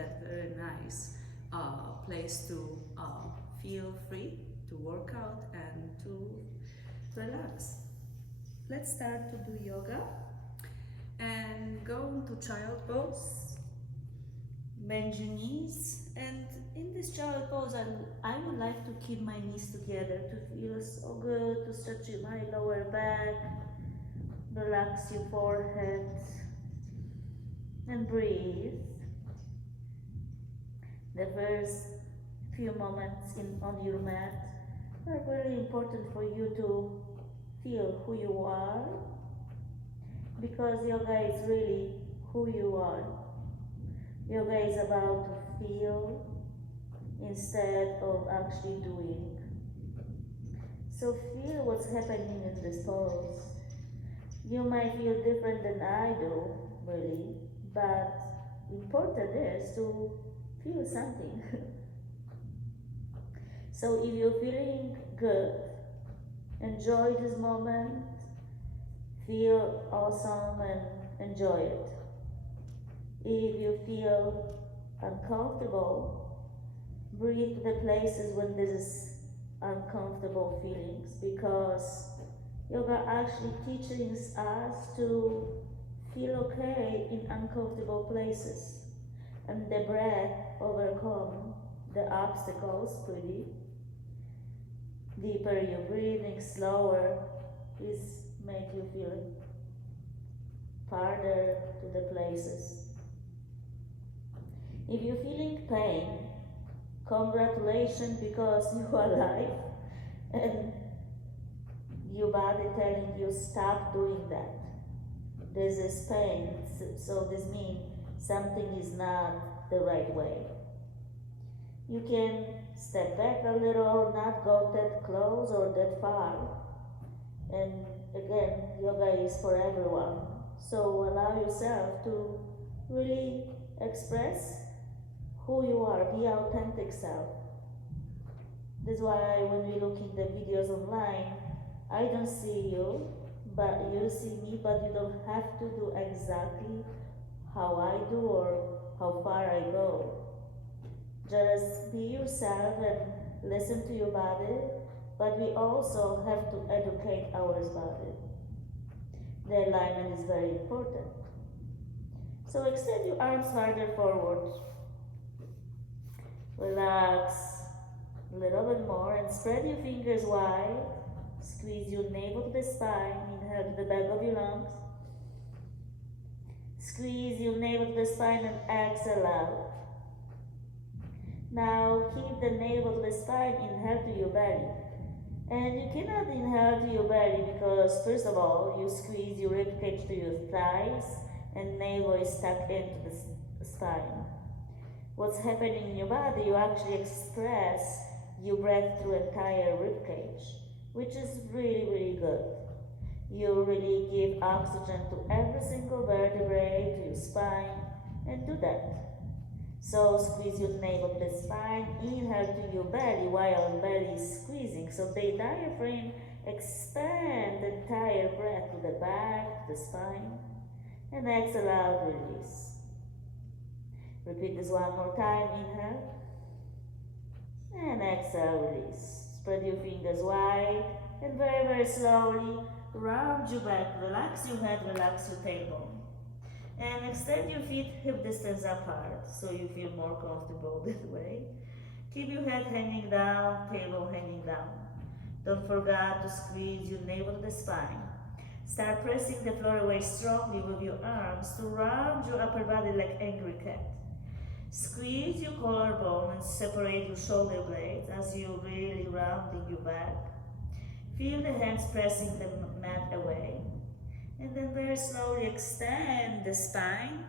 that very nice place to feel free, to work out and to relax. Let's start to do yoga and go into child pose. Bend your knees, and in this child pose I would like to keep my knees together to feel so good, to stretch my lower back, relax your forehead and breathe. The first few moments on your mat are very important for you to feel who you are, because yoga is really who you are. Yoga is about to feel instead of actually doing. So feel what's happening in this pose. You might feel different than I do, really, but important is to feel something. So if you're feeling good, enjoy this moment, feel awesome and enjoy it. If you feel uncomfortable, breathe to the places when this is uncomfortable feelings, because yoga actually teaches us to feel okay in uncomfortable places, and the breath overcome the obstacles pretty. Deeper you're breathing, slower is make you feel farther to the places. If you're feeling pain, congratulations, because you are alive and your body telling you stop doing that. This is pain, so this means something is not the right way. You can step back a little, not go that close or that far. And again, yoga is for everyone. So allow yourself to really express who you are, be authentic self. That's why when we look in the videos online, I don't see you, but you see me, but you don't have to do exactly how I do or how far I go. Just be yourself and listen to your body, but we also have to educate our body. The alignment is very important. So extend your arms farther forward. Relax a little bit more and spread your fingers wide. Squeeze your navel to the spine. Inhale to the back of your lungs. Squeeze your navel to the spine and exhale out. Now keep the navel to the spine, inhale to your belly. And you cannot inhale to your belly because, first of all, you squeeze your ribcage to your thighs and navel is stuck into the spine. What's happening in your body, you actually express your breath through entire ribcage, which is really, really good. You really give oxygen to every single vertebrae, to your spine, and do that. So squeeze your navel to the spine, inhale to your belly while the belly is squeezing. So the diaphragm expand the entire breath to the back, to the spine, and exhale out, release. Repeat this one more time, inhale, and exhale, release. Spread your fingers wide, and very, very slowly round your back, relax your head, relax your tailbone. And extend your feet hip distance apart so you feel more comfortable this way. Keep your head hanging down, tailbone hanging down. Don't forget to squeeze your navel to the spine. Start pressing the floor away strongly with your arms to round your upper body like angry cat. Squeeze your collarbone and separate your shoulder blades as you're really rounding your back. Feel the hands pressing the mat away. And then very slowly extend the spine.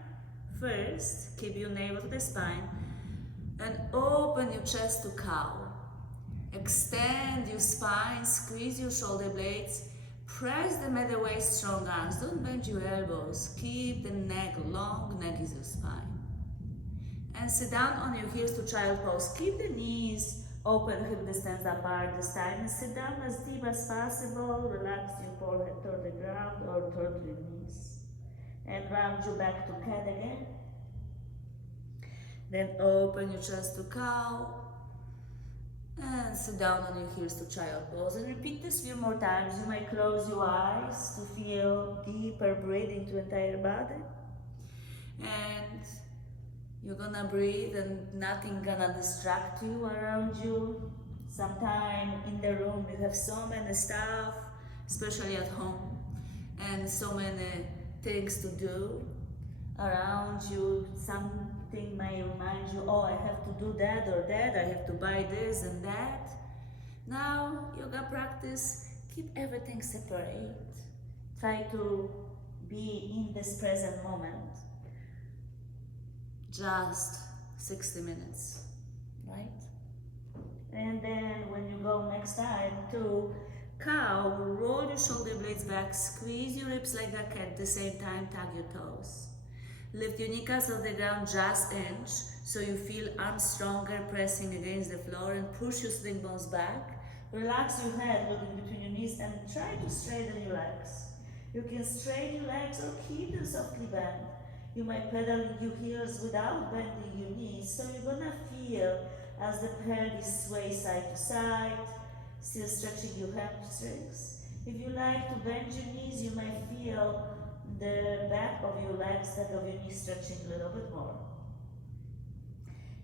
First, keep your navel to the spine and open your chest to cow. Extend your spine, squeeze your shoulder blades, press the mat away, strong arms. Don't bend your elbows. Keep the neck long, neck is your spine. And sit down on your heels to child pose. Keep the knees open, hip distance apart this time, and sit down as deep as possible. Relax your forehead toward the ground or toward your knees. And round your back to cat again. Then open your chest to cow. And sit down on your heels to child pose. And repeat this few more times. You might close your eyes to feel deeper breathing to entire body. And you're gonna breathe and nothing gonna distract you around you. Sometime in the room you have so many stuff, especially at home, and so many things to do around you. Something may remind you, oh, I have to do that or that, I have to buy this and that. Now, yoga practice, keep everything separate. Try to be in this present moment. Just 60 minutes, right? And then when you go next time to cow, roll your shoulder blades back, squeeze your hips like a cat, at the same time tug your toes. Lift your kneecaps off the ground just inch, so you feel arms stronger pressing against the floor, and push your sitting bones back. Relax your head, looking between your knees, and try to straighten your legs. You can straighten your legs or keep them softly bent. You might pedal your heels without bending your knees, so you're gonna feel as the pelvis sways side to side, still stretching your hamstrings. If you like to bend your knees, you might feel the back of your legs, that of your knees stretching a little bit more.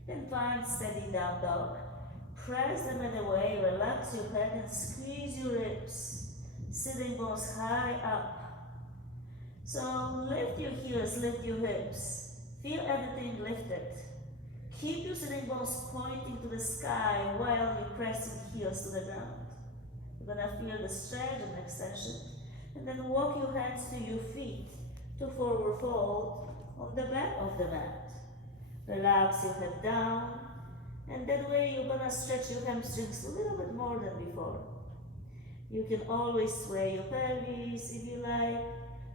Then find steady down dog. Press them in a way, relax your head and squeeze your ribs, sitting bones high up. So lift your heels, lift your hips. Feel everything lifted. Keep your sitting bones pointing to the sky while you press your heels to the ground. You're gonna feel the stretch and extension. And then walk your hands to your feet to forward fold on the back of the mat. Relax your head down, and that way you're gonna stretch your hamstrings a little bit more than before. You can always sway your pelvis if you like,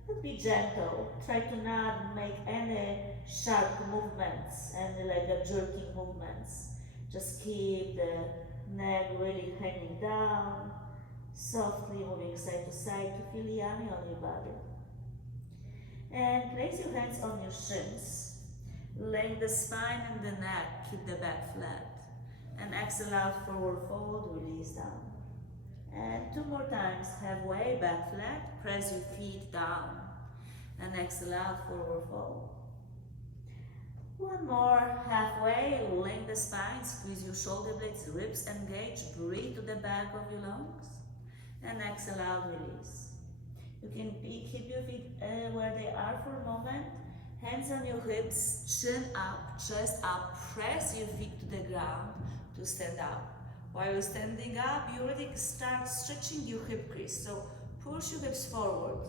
but be gentle. Try to not make any sharp movements, any like a jerking movements. Just keep the neck really hanging down, softly moving side to side to feel yummy on your body. And place your hands on your shins. Lengthen the spine and the neck, keep the back flat. And exhale out, forward fold, release down. And 2 more times, halfway, back flat, press your feet down. And exhale out, forward fold. 1 more, halfway, lengthen the spine, squeeze your shoulder blades, ribs engage, breathe to the back of your lungs. And exhale out, release. You can keep your feet where they are for a moment. Hands on your hips, chin up, chest up, press your feet to the ground to stand up. While you're standing up, you already start stretching your hip crease. So push your hips forward,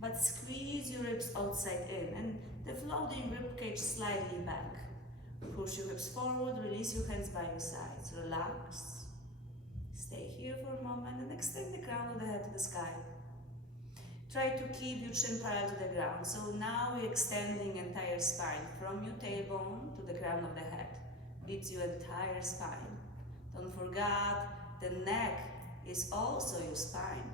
but squeeze your ribs outside in and the floating rib cage slightly back. Push your hips forward, release your hands by your sides. Relax. Stay here for a moment and extend the crown of the head to the sky. Try to keep your chin parallel to the ground. So now we're extending entire spine from your tailbone to the crown of the head. Beats your entire spine. Don't forget, the neck is also your spine.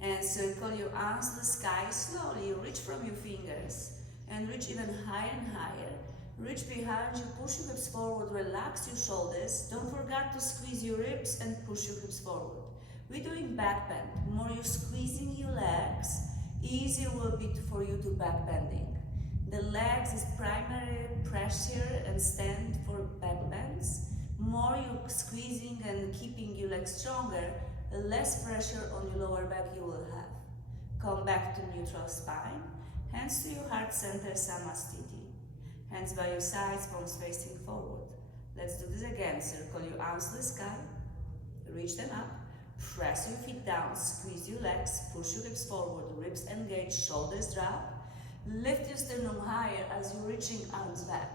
And circle your arms to the sky slowly. Reach from your fingers and reach even higher and higher. Reach behind you, push your hips forward, relax your shoulders. Don't forget to squeeze your ribs and push your hips forward. We're doing back bend. The more you're squeezing your legs, easier will be for you to back bending. The legs is primary pressure and stand for back bends. More you're squeezing and keeping your legs stronger, the less pressure on your lower back you will have. Come back to neutral spine. Hands to your heart center, Samastiti. Hands by your sides, palms facing forward. Let's do this again. Circle your arms to the sky. Reach them up. Press your feet down. Squeeze your legs. Push your hips forward. Ribs engage. Shoulders drop. Lift your sternum higher as you're reaching arms back.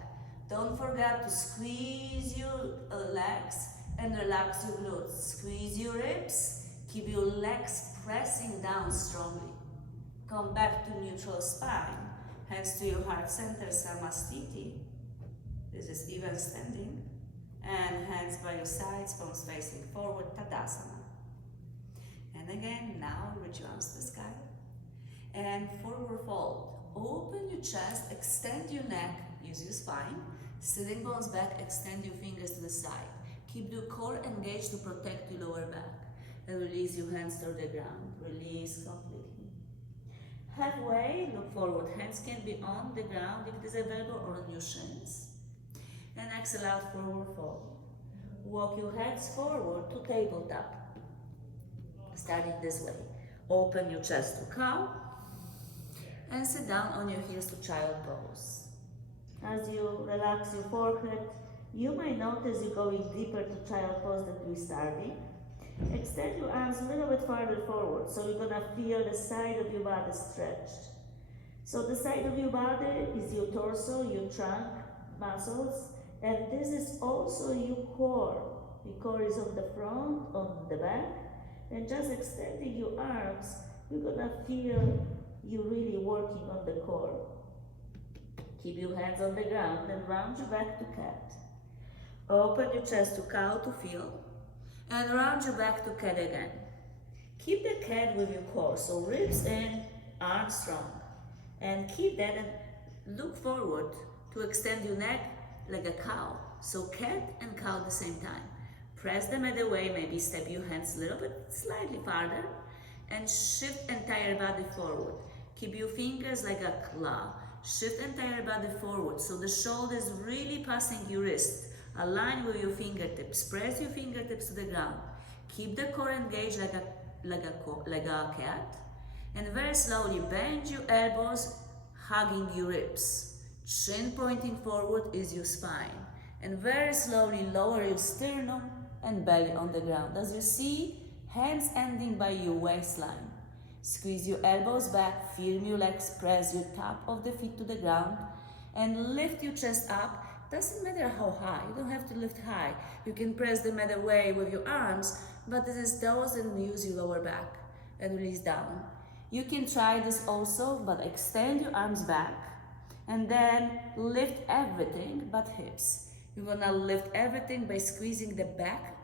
Don't forget to squeeze your legs and relax your glutes. Squeeze your ribs. Keep your legs pressing down strongly. Come back to neutral spine. Hands to your heart center, Samastiti. This is even standing. And hands by your sides, palms facing forward, Tadasana. And again, now reach your arms to the sky. And forward fold. Open your chest, extend your neck. use your spine. Sitting bones back, extend your fingers to the side. Keep your core engaged to protect your lower back. And release your hands toward the ground. Release completely. Halfway, look forward. Hands can be on the ground if it is available or on your shins. And exhale out, forward fold. Walk your hands forward to tabletop. Starting this way. Open your chest to cow. And sit down on your heels to child pose. As you relax your forehead, you might notice you going deeper to child pose than we started. Extend your arms a little bit farther forward, so you're gonna feel the side of your body stretched. So the side of your body is your torso, your trunk muscles, and this is also your core. Your core is on the front, on the back, and just extending your arms, you're gonna feel you really working on the core. Keep your hands on the ground and round your back to cat. Open your chest to cow to feel. And round your back to cat again. Keep the cat with your core, so ribs in, arms strong. And keep that and look forward to extend your neck like a cow. So cat and cow at the same time. Press them at the way, maybe step your hands a little bit slightly farther and shift entire body forward. Keep your fingers like a claw. Shift entire body forward so the shoulders really passing your wrist. Align with your fingertips. Press your fingertips to the ground. Keep the core engaged like a cat. And very slowly bend your elbows, hugging your ribs. Chin pointing forward is your spine. And very slowly lower your sternum and belly on the ground. As you see, hands ending by your waistline. Squeeze your elbows back, firm your legs, press your top of the feet to the ground, and lift your chest up. Doesn't matter how high, you don't have to lift high. You can press them either way with your arms, but this is those and use your lower back and release down. You can try this also, but extend your arms back and then lift everything but hips. You're gonna lift everything by squeezing the back,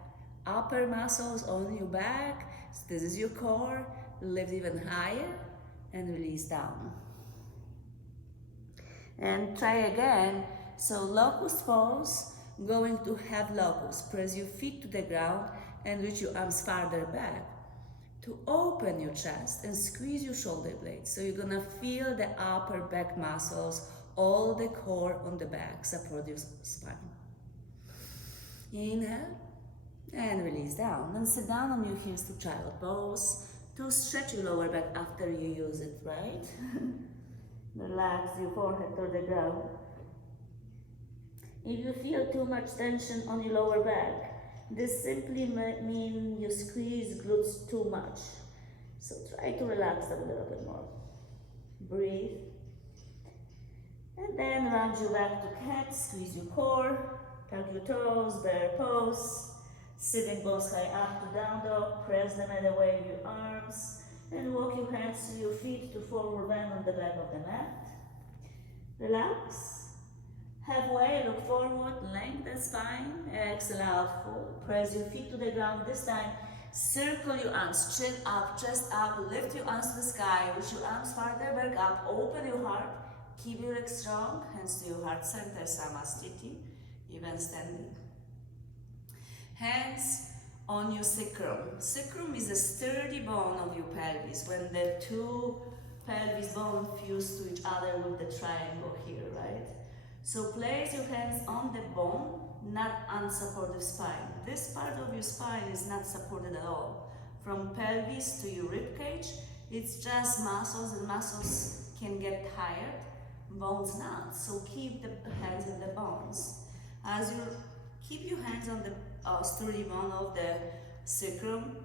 upper muscles on your back. So this is your core. Lift even higher and release down. And try again. So locust pose, going to have locust. Press your feet to the ground and reach your arms farther back to open your chest and squeeze your shoulder blades. So you're gonna feel the upper back muscles, all the core on the back, support your spine. Inhale and release down. And sit down on your heels to child pose to stretch your lower back after you use it, right? Relax your forehead to the ground. If you feel too much tension on your lower back, this simply means you squeeze glutes too much. So try to relax them a little bit more. Breathe. And then round your back to cat, squeeze your core, tuck your toes, bear pose. Sitting bones high up to down dog, press them at the way with your arms, and walk your hands to your feet to forward bend on the back of the mat. Relax. Halfway, look forward, lengthen spine, exhale out, full. Press your feet to the ground. This time, circle your arms, chin up, chest up, lift your arms to the sky, reach your arms farther back up, open your heart, keep your legs strong, hands to your heart center, Samastiti, even standing. Hands on your sacrum. Sacrum is a sturdy bone of your pelvis when the two pelvis bones fuse to each other with the triangle here, right? So place your hands on the bone, not unsupported spine. This part of your spine is not supported at all. From pelvis to your rib cage, it's just muscles, and muscles can get tired, bones not. So keep the hands in the bones. As you keep your hands on the sturdy bone of the sacrum,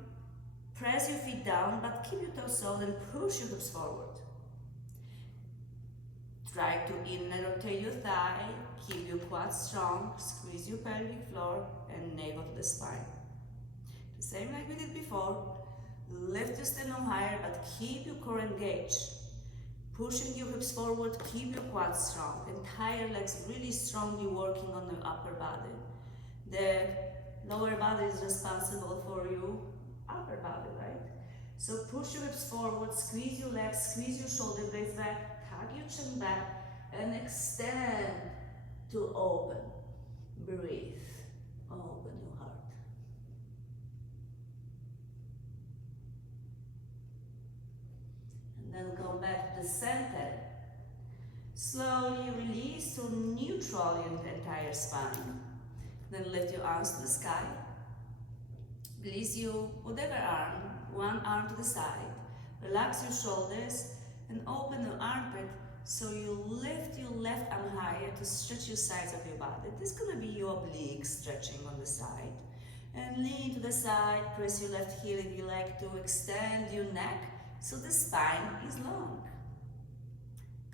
press your feet down, but keep your toes solid and push your hips forward. Try to inner rotate your thigh, keep your quads strong, squeeze your pelvic floor and navel to the spine. The same like we did before, lift your sternum higher but keep your core engaged. Pushing your hips forward, keep your quads strong, entire legs really strongly working on your upper body. The lower body is responsible for your upper body, right? So push your hips forward, squeeze your legs, squeeze your shoulder blades back, tuck your chin back, and extend to open. Breathe. Open your heart. And then come back to the center. Slowly release to neutral your entire spine. Then lift your arms to the sky. Release you whatever arm, one arm to the side. Relax your shoulders and open your armpit so you lift your left arm higher to stretch your sides of your body. This is going to be your oblique stretching on the side. And lean to the side, press your left heel if you like to extend your neck so the spine is long.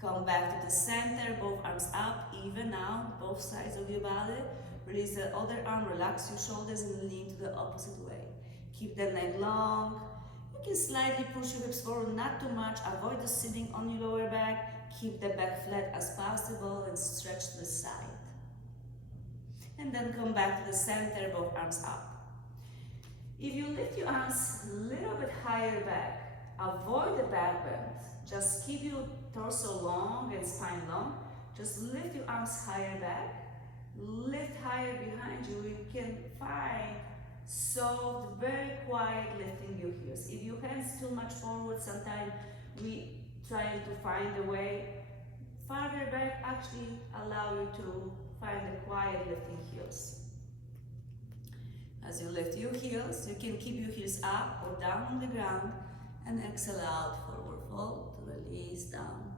Come back to the center, both arms up, even out, both sides of your body. Release the other arm, relax your shoulders and lean to the opposite way. Keep the neck long. You can slightly push your hips forward, not too much. Avoid the sitting on your lower back. Keep the back flat as possible and stretch to the side. And then come back to the center, both arms up. If you lift your arms a little bit higher back, avoid the back bend. Just keep your torso long and spine long. Just lift your arms higher back. Lift higher behind you. You can find soft, very quiet lifting your heels. If your hands too much forward, sometimes we try to find a way farther back actually allow you to find the quiet lifting heels. As you lift your heels, you can keep your heels up or down on the ground and exhale out, forward fold, release down.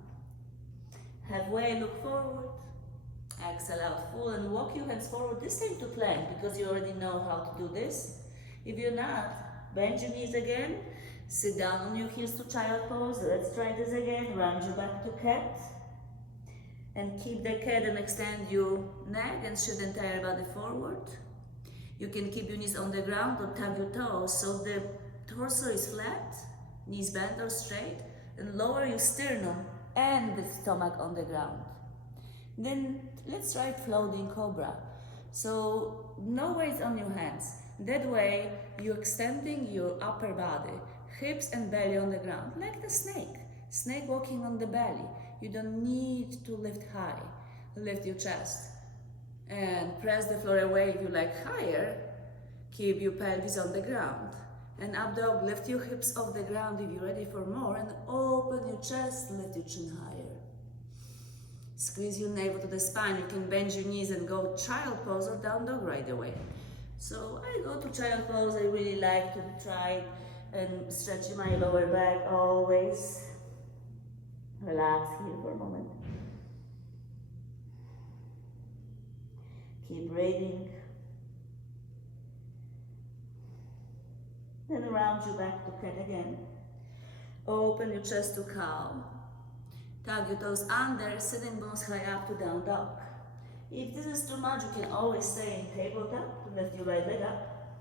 Halfway, look forward. Exhale out full and walk your hands forward, this time to plank because you already know how to do this. If you're not, bend your knees again, sit down on your heels to child pose. Let's try this again. Round your back to cat and keep the cat and extend your neck and shift the entire body forward. You can keep your knees on the ground or tap your toes so the torso is flat, knees bent or straight, and lower your sternum and the stomach on the ground. Then let's try floating cobra. So no weight on your hands. That way you're extending your upper body, hips and belly on the ground, like the snake. Snake walking on the belly. You don't need to lift high. Lift your chest and press the floor away if you like higher. Keep your pelvis on the ground. And up dog, lift your hips off the ground if you're ready for more and open your chest, lift your chin higher. Squeeze your navel to the spine. You can bend your knees and go child pose or down dog right away. So I go to child pose. I really like to try and stretch my lower back always. Relax here for a moment. Keep breathing. Then round your back to cat again. Open your chest to cow. Tug your toes under, sitting bones high up to down dog. If this is too much, you can always stay in tabletop to lift your right leg up.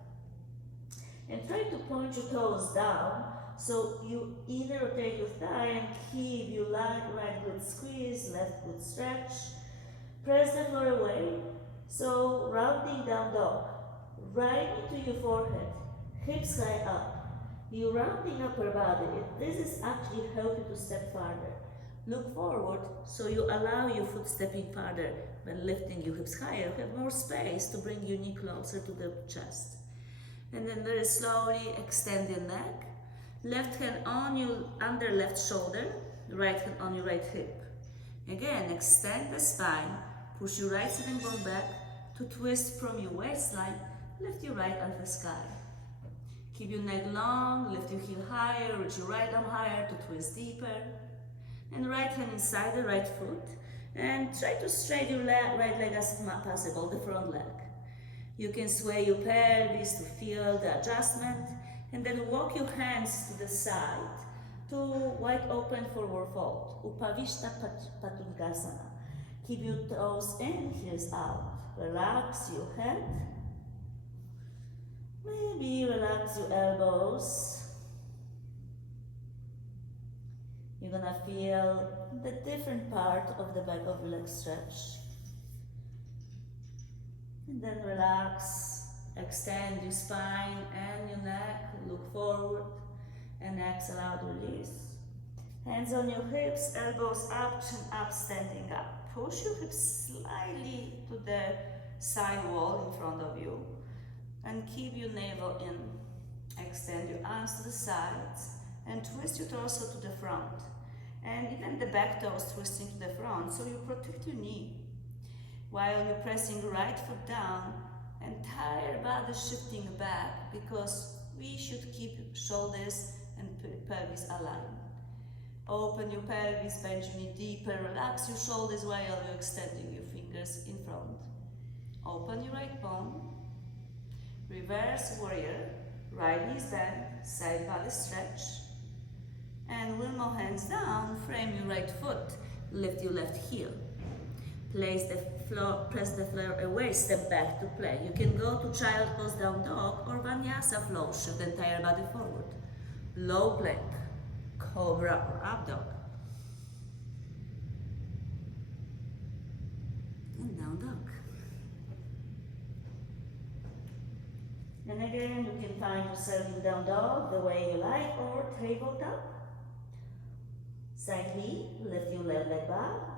And try to point your toes down so you either rotate your thigh and keep your right glute squeeze, left glute stretch. Press the floor away. So rounding down dog, right into your forehead, hips high up. You're rounding upper body. This is actually help you to step farther. Look forward so you allow your foot stepping farther. When lifting your hips higher, you have more space to bring your knee closer to the chest. And then very slowly extend your neck. Left hand on your under left shoulder, right hand on your right hip. Again, extend the spine. Push your right sitting bone back to twist from your waistline. Lift your right arm to the sky. Keep your neck long, lift your heel higher, reach your right arm higher to twist deeper. And right hand inside the right foot. And try to straighten your right leg as possible, the front leg. You can sway your pelvis to feel the adjustment. And then walk your hands to the side to wide open forward fold. Upavishta Patungasana. Keep your toes in, heels out. Relax your head. Maybe relax your elbows. You're gonna feel the different part of the back of your leg stretch. And then relax, extend your spine and your neck, look forward, and exhale out, release. Hands on your hips, elbows up, chin up, standing up. Push your hips slightly the side wall in front of you. And keep your navel in. Extend your arms to the sides and twist your torso to the front. And even the back toes twisting to the front, so you protect your knee. While you're pressing right foot down, entire body shifting back, because we should keep shoulders and pelvis aligned. Open your pelvis, bend your knee deeper, relax your shoulders while you're extending your fingers in front. Open your right palm, reverse warrior, right knees bend, side body stretch, and one more hands down, frame your right foot, lift your left heel. Place the floor, press the floor away, step back to play. You can go to child pose, down dog, or vinyasa flow, shift the entire body forward. Low plank, cobra or up dog. And down dog. And again, you can find yourself in down dog the way you like, or tabletop. Side knee, lift your left leg back.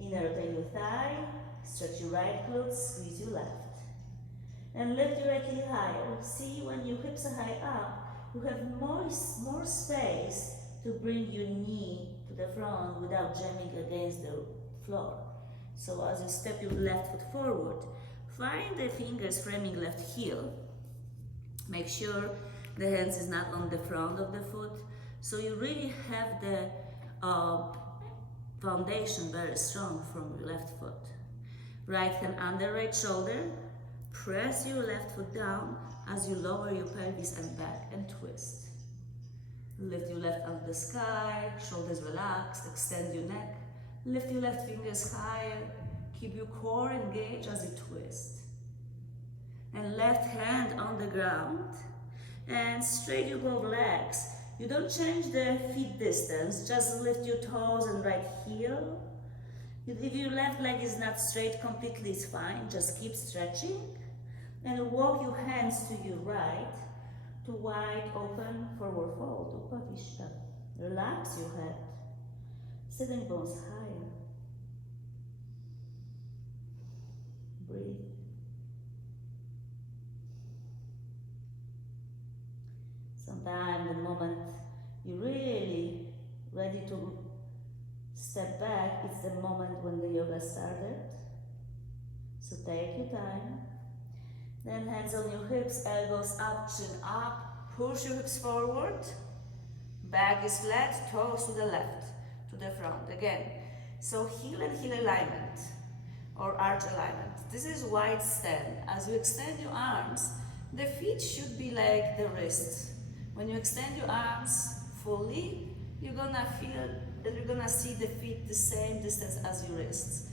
Inner rotate your thigh, stretch your right glute, squeeze your left. And lift your right heel higher. See, when your hips are high up, you have more space to bring your knee to the front without jamming against the floor. So as you step your left foot forward, find the fingers framing left heel. Make sure the hands is not on the front of the foot. So you really have the foundation very strong from your left foot. Right hand under right shoulder. Press your left foot down as you lower your pelvis and back and twist. Lift your left arm to the sky, shoulders relaxed, extend your neck. Lift your left fingers higher. Keep your core engaged as you twist. And left hand on the ground. And straight your both legs. You don't change the feet distance, just lift your toes and right heel. If your left leg is not straight completely, it's fine. Just keep stretching. And walk your hands to your right, to wide open forward fold, Upavishta. Relax your head. Sitting bones higher. Breathe. Sometimes the moment you're really ready to step back, it's the moment when the yoga started. So take your time. Then hands on your hips, elbows up, chin up. Push your hips forward. Back is flat, toes to the left, to the front. Again, so heel and heel alignment or arch alignment. This is wide stand. As you extend your arms, the feet should be like the wrists. When you extend your arms fully, you're gonna feel that you're gonna see the feet the same distance as your wrists.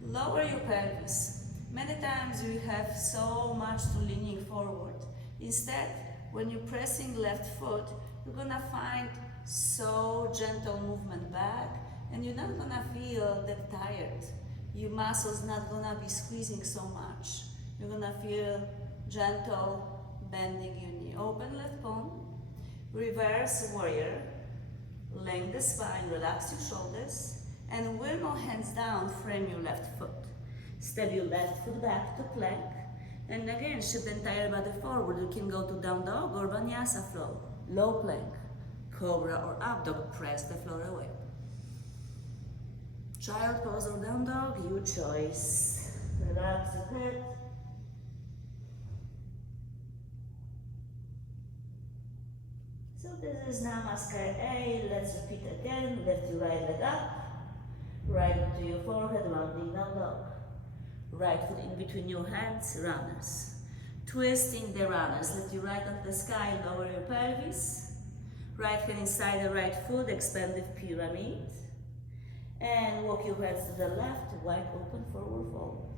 Lower your pelvis. Many times you have so much to leaning forward. Instead, when you're pressing left foot, you're gonna find so gentle movement back, and you're not gonna feel that tired. Your muscles not gonna be squeezing so much. You're gonna feel gentle bending your knee. Open left palm. Reverse warrior, lengthen the spine, relax your shoulders, and with more hands down, frame your left foot. Step your left foot back to plank, and again, shift the entire body forward. You can go to down dog or vinyasa flow, low plank, cobra or up dog, press the floor away. Child pose or down dog, your choice. Relax your head. So this is Namaskar A. Let's repeat again. Lift your right leg up. Right to your forehead, rounding down dog. Right foot in between your hands, runners. Twisting the runners. Lift your right onto the sky, lower your pelvis. Right hand inside the right foot, expanded pyramid. And walk your hands to the left, wide open forward fold.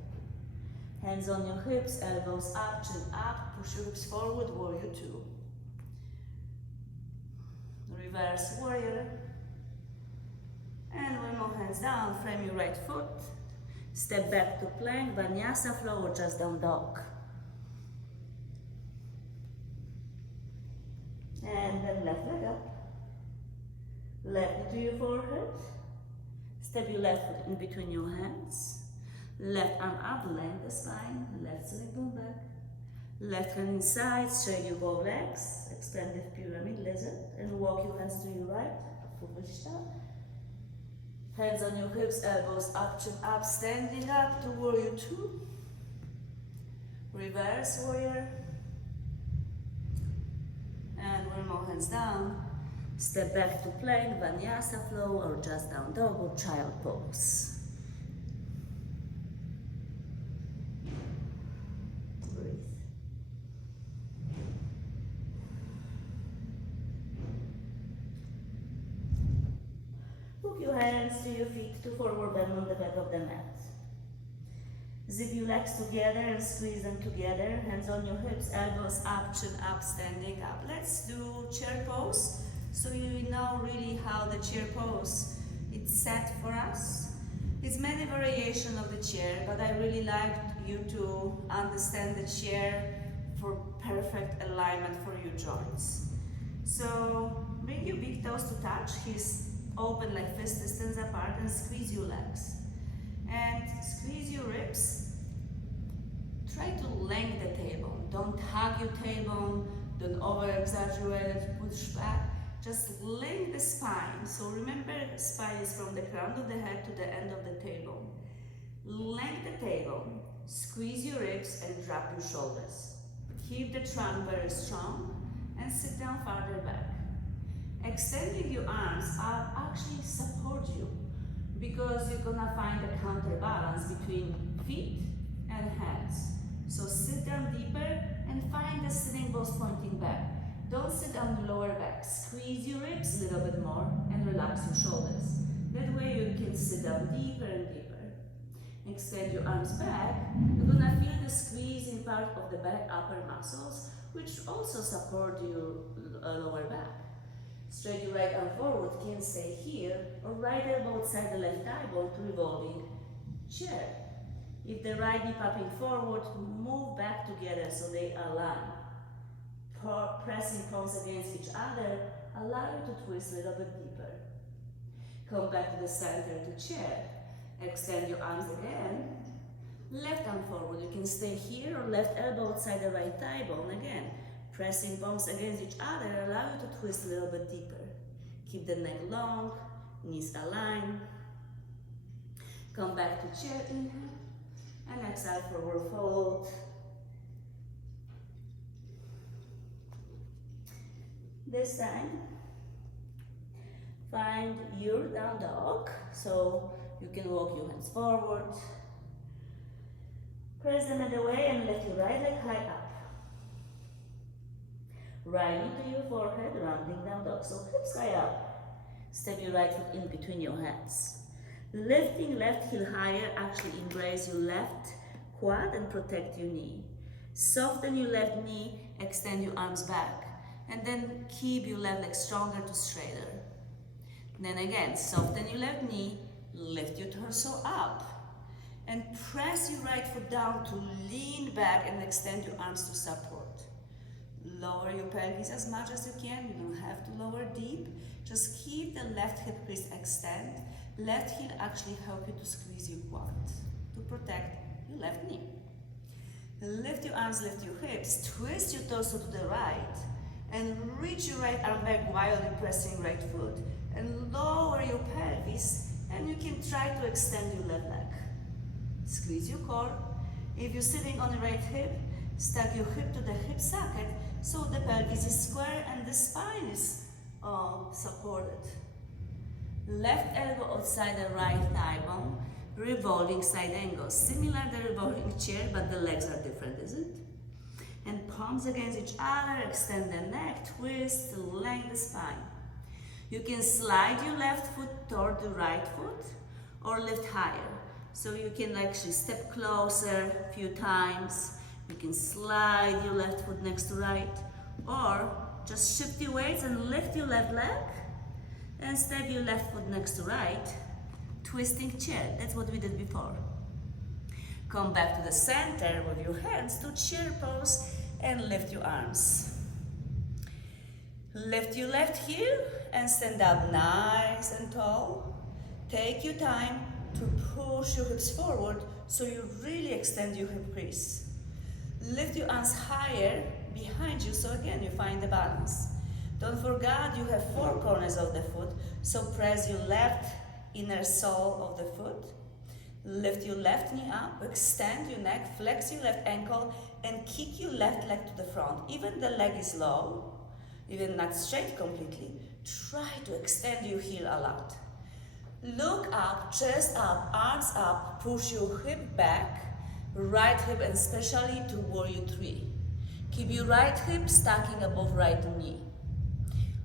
Hands on your hips, elbows up, chin up. Push your hips forward, warrior two. Reverse warrior. And one more hands down, frame your right foot. Step back to plank, vinyasa flow or just down dog. And then left leg up. Left knee to your forehead. Step your left foot in between your hands. Left arm up, lengthen the spine. Left side bone back. Left hand inside, straighten your both legs. Extend the pyramid lizard and walk your hands to your right. Hands on your hips, elbows up, chin up, standing up to warrior 2. Reverse warrior. And one more, hands down. Step back to plank, vinyasa flow, or just down dog or child pose. Breathe. Hook your hands to your feet to forward bend on the back of the mat. Zip your legs together and squeeze them together. Hands on your hips, elbows up, chin up, standing up. Let's do chair pose. So you know really how the chair pose is set for us. It's many variations of the chair, but I really like you to understand the chair for perfect alignment for your joints. So bring your big toes to touch, heels open like fist distance apart, and squeeze your legs. And squeeze your ribs. Try to lengthen the tailbone. Don't hug your tailbone, don't over exaggerate it, push back. Just lengthen the spine. So remember, the spine is from the crown of the head to the end of the tailbone. Lengthen the tailbone, squeeze your ribs and drop your shoulders. Keep the trunk very strong and sit down farther back. Extending your arms are actually support you because you're gonna find a counterbalance between feet and hands. So sit down deeper and find the sitting bones pointing back. Don't sit on the lower back. Squeeze your ribs a little bit more and relax your shoulders. That way you can sit down deeper and deeper. Extend your arms back. You're gonna feel the squeezing part of the back upper muscles, which also support your lower back. Straight your right arm forward, can stay here, or right elbow outside the left thigh bone to revolving chair. If the right knee popping forward, move back together so they align. Pressing palms against each other, allow you to twist a little bit deeper. Come back to the center to chair. Extend your arms again. Left arm forward, you can stay here, or left elbow outside the right thigh bone again. Pressing palms against each other, allow you to twist a little bit deeper. Keep the neck long, knees aligned. Come back to chair, inhale, and exhale, forward fold. This time, find your down dog, so you can walk your hands forward. Press them in the way and lift your right leg high up. Right knee to your forehead, rounding down dog, so hips high up. Step your right foot in between your hands. Lifting left heel higher, actually embrace your left quad and protect your knee. Soften your left knee, extend your arms back. And then keep your left leg stronger to straighter. Then again, soften your left knee, lift your torso up. And press your right foot down to lean back and extend your arms to support. Lower your pelvis as much as you can. You don't have to lower deep. Just keep the left hip crease extend. Left heel actually help you to squeeze your quad to protect your left knee. Lift your arms, lift your hips, twist your torso to the right. And reach your right arm back while you're pressing right foot. And lower your pelvis, and you can try to extend your left leg. Squeeze your core. If you're sitting on the right hip, stack your hip to the hip socket so the pelvis is square and the spine is supported. Left elbow outside the right thigh bone, revolving side angle. Similar to the revolving chair, but the legs are different, is it? And palms against each other, extend the neck, twist, lengthen the spine. You can slide your left foot toward the right foot or lift higher. So you can actually step closer a few times. You can slide your left foot next to right, or just shift your weights and lift your left leg and step your left foot next to right, twisting chair. That's what we did before. Come back to the center with your hands to chair pose and lift your arms. Lift your left heel and stand up nice and tall. Take your time to push your hips forward so you really extend your hip crease. Lift your arms higher behind you, so again you find the balance. Don't forget you have 4 corners of the foot, so press your left inner sole of the foot. Lift your left knee up, extend your neck, flex your left ankle, and kick your left leg to the front. Even the leg is low, even not straight completely, try to extend your heel a lot. Look up, chest up, arms up, push your hip back, right hip and especially to warrior 3. Keep your right hip stacking above right knee.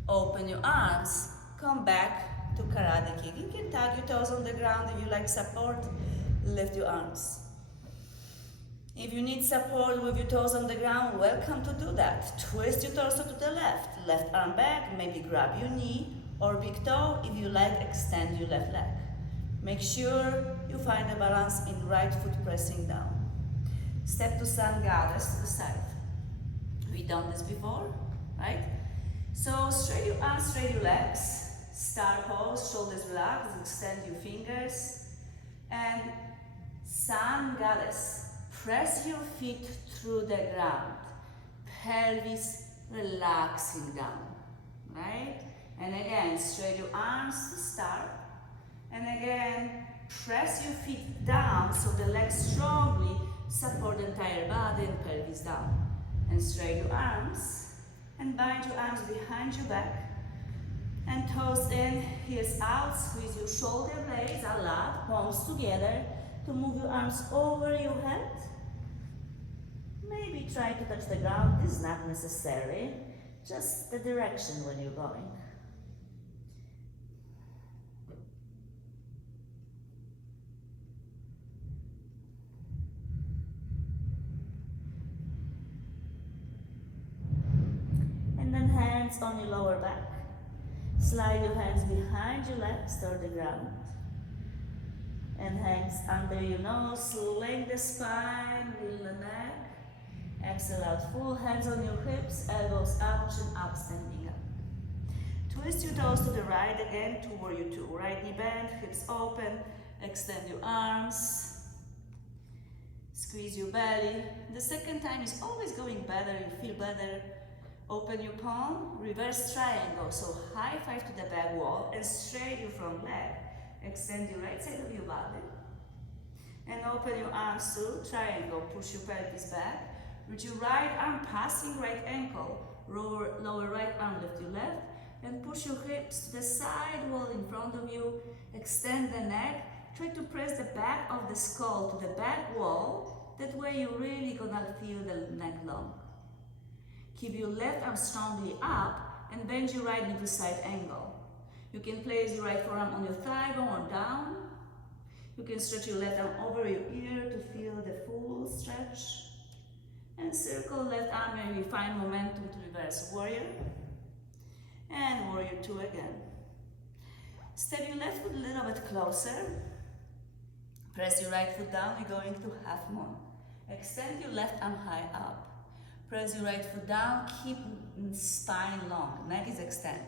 Open your arms, come back to karate kick. You can tag your toes on the ground if you like support, lift your arms. If you need support with your toes on the ground, welcome to do that. Twist your torso to the left, left arm back, maybe grab your knee or big toe. If you like, extend your left leg. Make sure you find the balance in right foot pressing down. Step to sun goddess to the side. We've done this before, right? So straight your arms, straight your legs. Star pose, shoulders relaxed, extend your fingers. And sun goddess. Press your feet through the ground. Pelvis relaxing down, right? And again, straight your arms to start. And again, press your feet down so the legs strongly support the entire body and pelvis down. And straight your arms and bind your arms behind your back. And toes in, heels out, squeeze your shoulder blades a lot, palms together to move your arms over your head. Maybe try to touch the ground, this is not necessary, just the direction when you're going. And then hands on your lower back. Slide your hands behind your legs toward the ground. And hands under your nose, lengthen the spine, build the neck. Exhale out full, hands on your hips, elbows up, chin up, standing up. Twist your toes to the right again to warrior 2. Right knee bend, hips open, extend your arms. Squeeze your belly. The second time is always going better, you feel better. Open your palm, reverse triangle, so high five to the back wall and straight your front leg. Extend your right side of your body. And open your arms to triangle, push your pelvis back. With your right arm passing right ankle, lower right arm lift your left, and push your hips to the side wall in front of you. Extend the neck. Try to press the back of the skull to the back wall. That way you're really gonna feel the neck long. Keep your left arm strongly up and bend your right knee to side angle. You can place your right forearm on your thigh bone or down. You can stretch your left arm over your ear to feel the full stretch. And circle left arm, maybe find momentum to reverse warrior. And warrior 2 again. Step your left foot a little bit closer. Press your right foot down, you're going to half moon. Extend your left arm high up. Press your right foot down, keep spine long, neck is extended.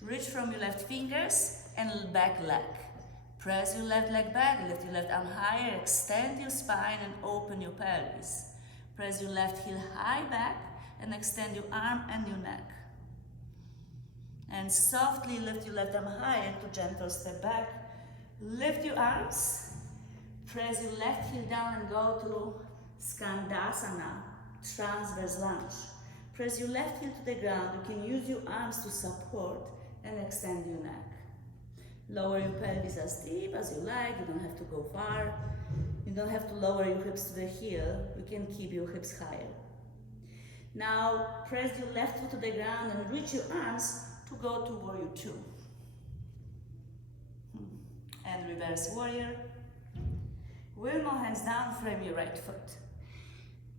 Reach from your left fingers and back leg. Press your left leg back, lift your left arm higher, extend your spine and open your pelvis. Press your left heel high back and extend your arm and your neck. And softly lift your left arm higher to gentle step back. Lift your arms. Press your left heel down and go to Skandasana, transverse lunge. Press your left heel to the ground. You can use your arms to support and extend your neck. Lower your pelvis as deep as you like. You don't have to go far. You don't have to lower your hips to the heel. You can keep your hips higher. Now press your left foot to the ground and reach your arms to go to warrior 2. And reverse warrior. Wilmo hands down, frame your right foot.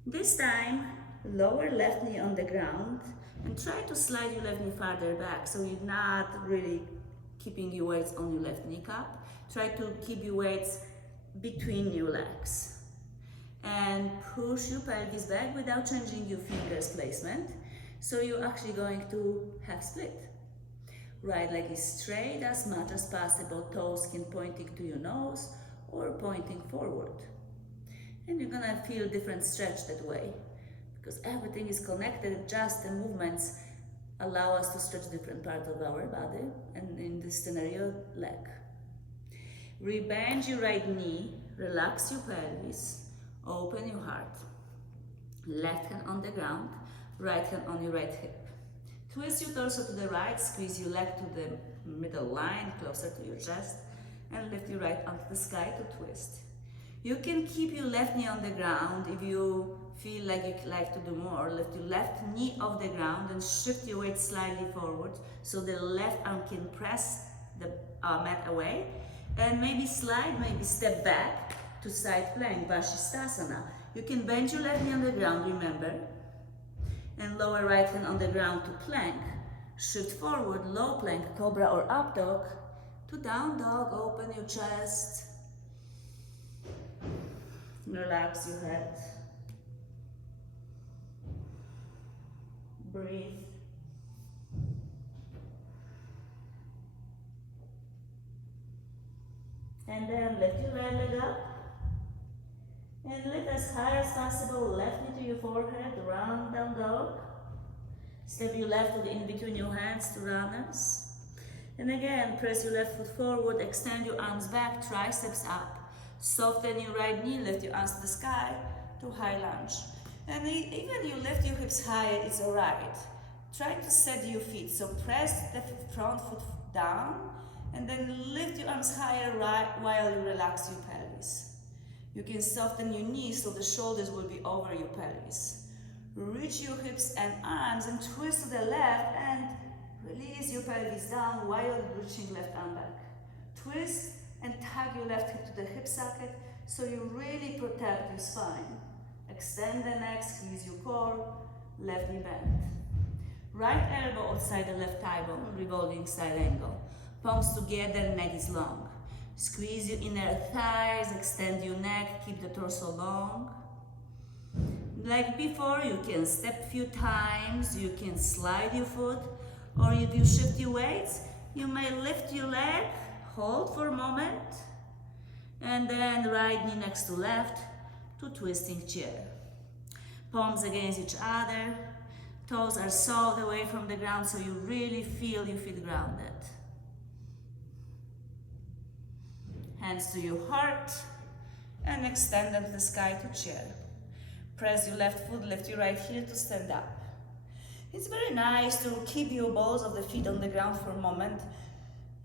This time, lower left knee on the ground and try to slide your left knee farther back so you're not really keeping your weights on your left kneecap. Try to keep your weights between your legs. And push your pelvis back without changing your fingers placement. So you're actually going to half split. Right leg is straight as much as possible, toes can pointing to your nose or pointing forward. gonna feel different stretch that way because everything is connected, just the movements allow us to stretch different parts of our body, and in this scenario, leg. Rebend your right knee, relax your pelvis, open your heart. Left hand on the ground, right hand on your right hip. Twist your torso to the right, squeeze your leg to the middle line, closer to your chest, and lift your right arm to the sky to twist. You can keep your left knee on the ground if you feel like you'd like to do more. Lift your left knee off the ground and shift your weight slightly forward so the left arm can press the mat away, and maybe slide, maybe step back to side plank, Vashisthasana. You can bend your left knee on the ground, remember, and lower right hand on the ground to plank. Shift forward, low plank, cobra or up dog, to down dog, open your chest. Relax your head. Breathe. And then lift your right leg up. And lift as high as possible, left knee to your forehead, round down dog. Step your left foot in between your hands to runners. And again, press your left foot forward, extend your arms back, triceps up. Soften your right knee, lift your arms to the sky to high lunge. And even you lift your hips higher, it's alright. Try to set your feet, so press the front foot down and then lift your arms higher while you relax your pelvis. You can soften your knees so the shoulders will be over your pelvis. Reach your hips and arms and twist to the left and release your pelvis down while reaching left arm back. Twist and tug your left hip to the hip socket so you really protect your spine. Extend the neck, squeeze your core, left knee bend. Right elbow outside the left thigh bone, revolving side angle. Palms together, neck is long. Squeeze your inner thighs, extend your neck, keep the torso long. Like before, you can step a few times, you can slide your foot, or if you shift your weights, you may lift your leg, hold for a moment, and then right knee next to left to twisting chair. Palms against each other, toes are sawed away from the ground so you really feel your feet grounded. Hands to your heart and extend them to the sky to chair. Press your left foot, lift your right heel to stand up. It's very nice to keep your balls of the feet on the ground for a moment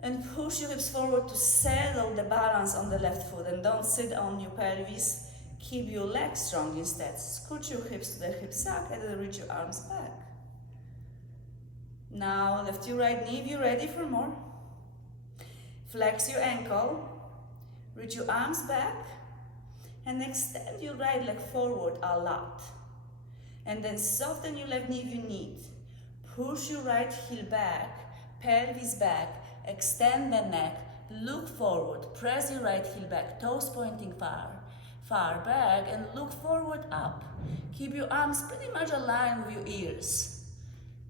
and push your hips forward to settle the balance on the left foot, and don't sit on your pelvis. Keep your legs strong instead. Scoot your hips to the hip socket and then reach your arms back. Now lift your right knee if you're ready for more. Flex your ankle. Reach your arms back and extend your right leg forward a lot. And then soften your left knee if you need. Push your right heel back, pelvis back, extend the neck, look forward, press your right heel back, toes pointing far back, and look forward up. Keep your arms pretty much aligned with your ears.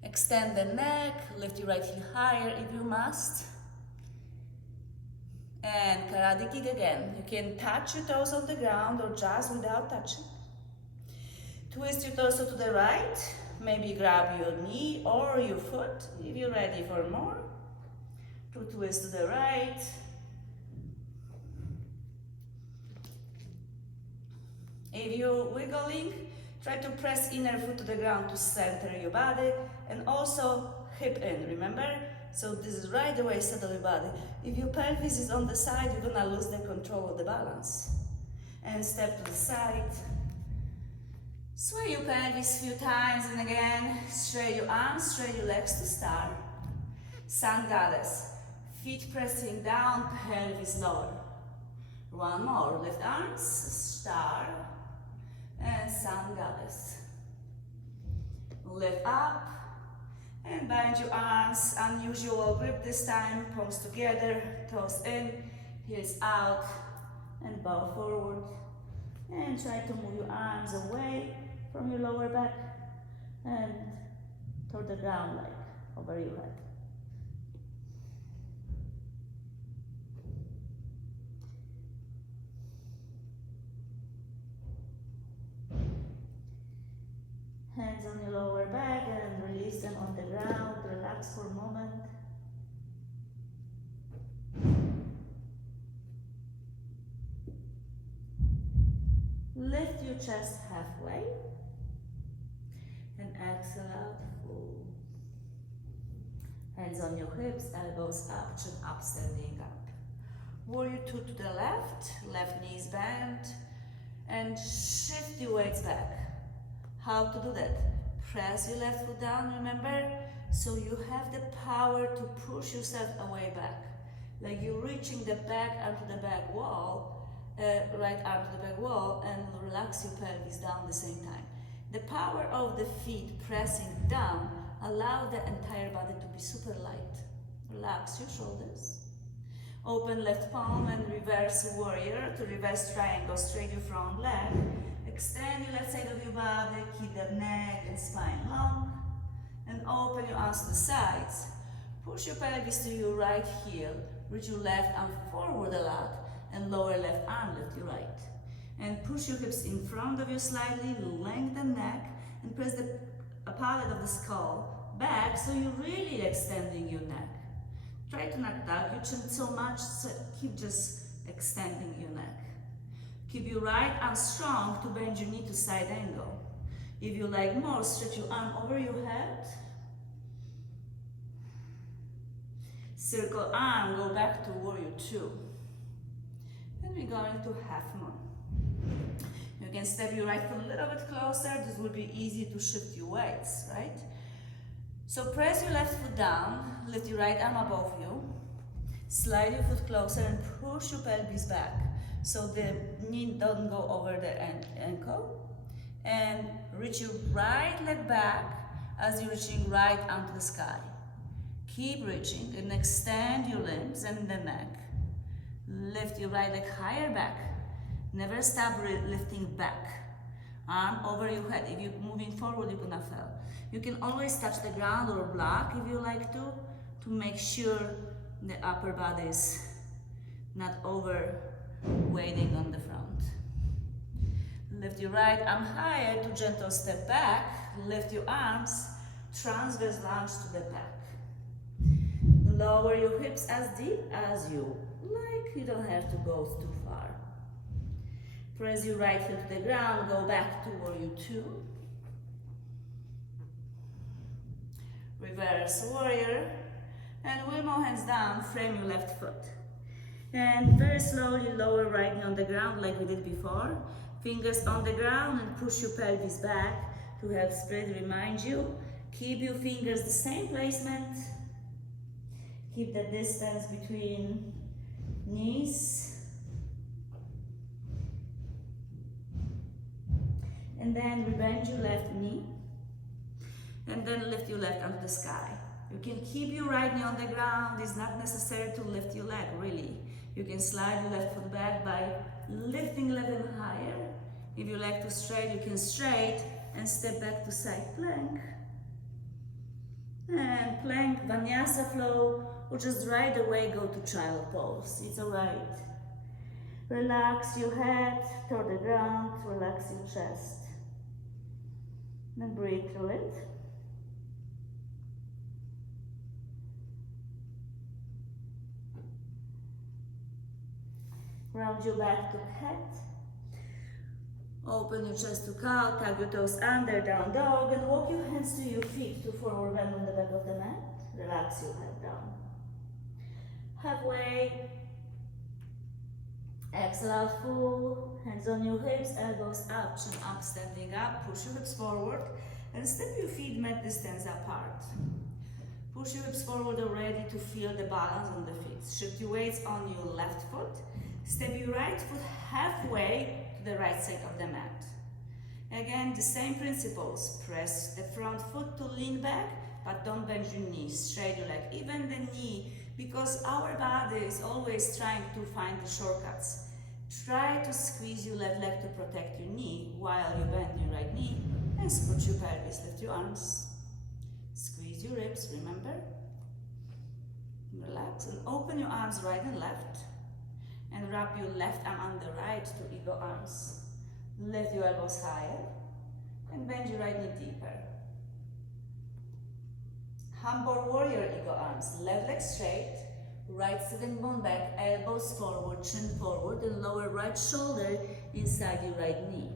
Extend the neck, lift your right heel higher if you must. And karate kick again. You can touch your toes on the ground or just without touching. Twist your torso to the right. Maybe grab your knee or your foot if you're ready for more. To twist to the right. If you're wiggling, try to press inner foot to the ground to center your body and also hip in, remember? So this is right away settle your body. If your pelvis is on the side, you're gonna lose the control of the balance. And step to the side. Sway your pelvis a few times and again, straight your arms, straight your legs to start. Sun Goddess. Feet pressing down, pelvis lower. One more, lift arms, star, and Sun Goddess. Lift up, and bend your arms, unusual grip this time, palms together, toes in, heels out, and bow forward. And try to move your arms away from your lower back and toward the ground like over your head. Hands on your lower back and release them on the ground. Relax for a moment. Lift your chest halfway and exhale out full. Hands on your hips, elbows up, chin up, standing up. Warrior 2 to the left, left knee is bent, and shift your weights back. How to do that? Press your left foot down, remember? So you have the power to push yourself away back. Like you're reaching the back arm to the back wall, right arm to the back wall, and relax your pelvis down at the same time. The power of the feet pressing down allow the entire body to be super light. Relax your shoulders. Open left palm and reverse warrior to reverse triangle. Straight your front leg. Extend your left side of your body. Keep the neck and spine long. And open your arms to the sides. Push your pelvis to your right heel. Reach your left arm forward a lot. And lower left arm, lift your right. And push your hips in front of you slightly. Lengthen neck. And press the palate of the skull back so you're really extending your neck. Try to not tuck your chin so much, so keep just extending your neck. Keep your right arm strong to bend your knee to side angle. If you like more, stretch your arm over your head. Circle arm, go back to warrior 2. And we're going to half moon. You can step your right foot a little bit closer. This will be easy to shift your weights, right? So press your left foot down, lift your right arm above you, slide your foot closer and push your pelvis back so the knee doesn't go over the ankle. And reach your right leg back as you're reaching right arm to the sky. Keep reaching and extend your limbs and the neck. Lift your right leg higher back. Never stop lifting back. Arm over your head. If you're moving forward, you're gonna fall. You can always touch the ground or block if you like to make sure the upper body is not over weighting on the front. Lift your right arm higher to gentle step back. Lift your arms, transverse lunge to the back. Lower your hips as deep as you like. You don't have to go too far. Press your right foot to the ground, go back to warrior 2. Reverse warrior. And we move hands down, frame your left foot. And very slowly lower right knee on the ground like we did before. Fingers on the ground and push your pelvis back to help spread. Remind you, keep your fingers the same placement. Keep the distance between knees. And then rebend your left knee. And then lift your left arm to the sky. You can keep your right knee on the ground. It's not necessary to lift your leg, really. You can slide your left foot back by lifting left hand higher. If you like to straight, you can straight and step back to side plank. And plank, vinyasa flow, or just right away go to child pose. It's alright. Relax your head toward the ground, relax your chest. And breathe through it. Round your back to cat. Open your chest to cow, tug your toes under, down dog, and walk your hands to your feet to forward bend on the back of the mat. Relax your head down. Halfway. Exhale out full. Hands on your hips, elbows up, chin up, standing up. Push your hips forward and step your feet mat distance apart. Push your hips forward already to feel the balance on the feet. Shift your weights on your left foot. Step your right foot halfway to the right side of the mat. Again, the same principles. Press the front foot to lean back, but don't bend your knees. Straight your leg, even the knee, because our body is always trying to find the shortcuts. Try to squeeze your left leg to protect your knee while you bend your right knee and scoot your pelvis. Lift your arms. Squeeze your ribs, remember? Relax and open your arms right and left. And wrap your left arm on the right to eagle arms. Lift your elbows higher. And bend your right knee deeper. Humble warrior, eagle arms. Left leg straight, right sitting bone back, elbows forward, chin forward, and lower right shoulder inside your right knee.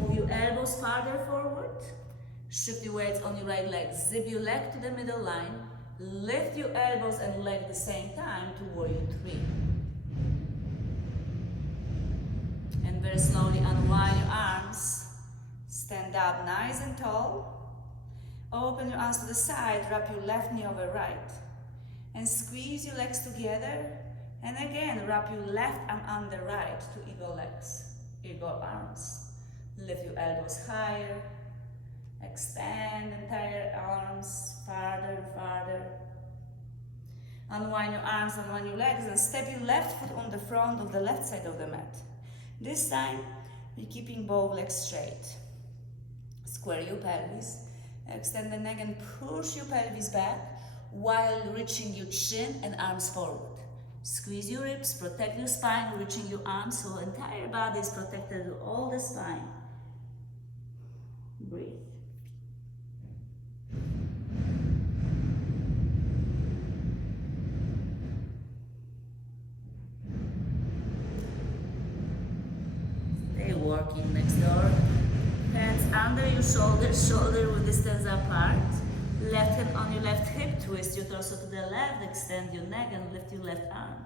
Move your elbows farther forward. Shift your weights on your right leg. Zip your leg to the middle line. Lift your elbows and leg at the same time to warrior 3. And very slowly unwind your arms. Stand up nice and tall. Open your arms to the side. Wrap your left knee over right. And squeeze your legs together. And again, wrap your left arm under right to eagle legs, eagle arms. Lift your elbows higher. Extend entire arms farther and farther. Unwind your arms, unwind your legs, and step your left foot on the front of the left side of the mat. This time, you're keeping both legs straight. Square your pelvis, extend the neck and push your pelvis back while reaching your chin and arms forward. Squeeze your ribs, protect your spine, reaching your arms so entire body is protected, all the spine. Breathe. Stay walking next door. Hands under your shoulders, shoulder with distance apart. Left hand on your left hip, twist your torso to the left, extend your neck and lift your left arm.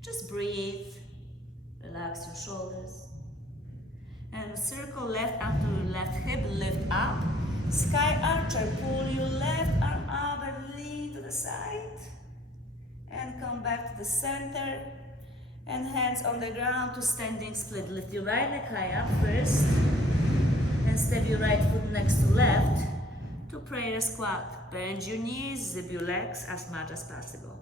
Just breathe, relax your shoulders. And circle left arm to your left hip, lift up. Sky archer, pull your left arm up and lean to the side. And come back to the center. And hands on the ground to standing split. Lift your right leg high up first. And step your right foot next to left to prayer squat. Bend your knees, zip your legs as much as possible.